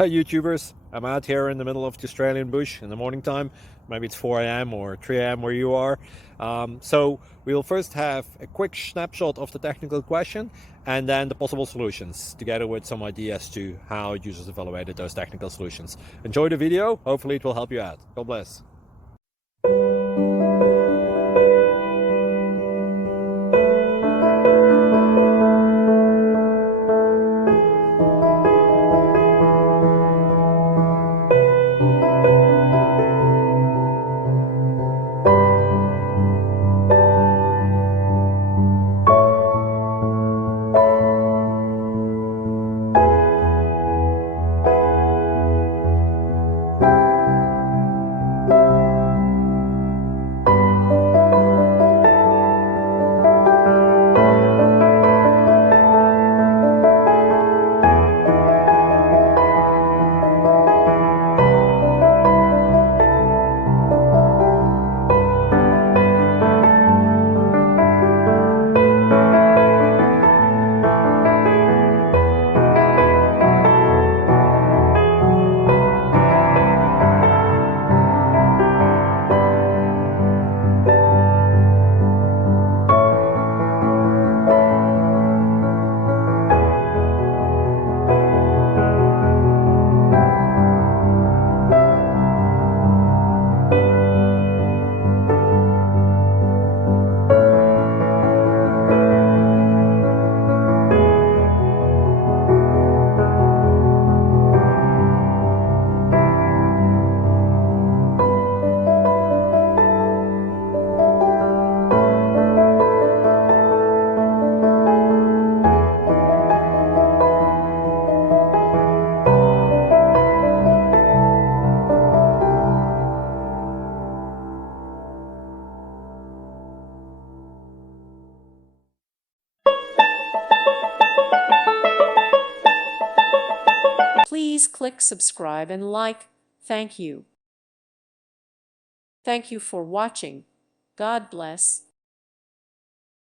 Hi YouTubers, I'm out here in the middle of the Australian bush in the morning time. Maybe it's 4 a.m. or 3 a.m. where you are. So we'll first have a quick snapshot of the technical question and then the possible solutions, together with some ideas to how users evaluated those technical solutions. Enjoy the video, hopefully it will help you out. God bless. Please click subscribe and like. Thank you. Thank you for watching. God bless.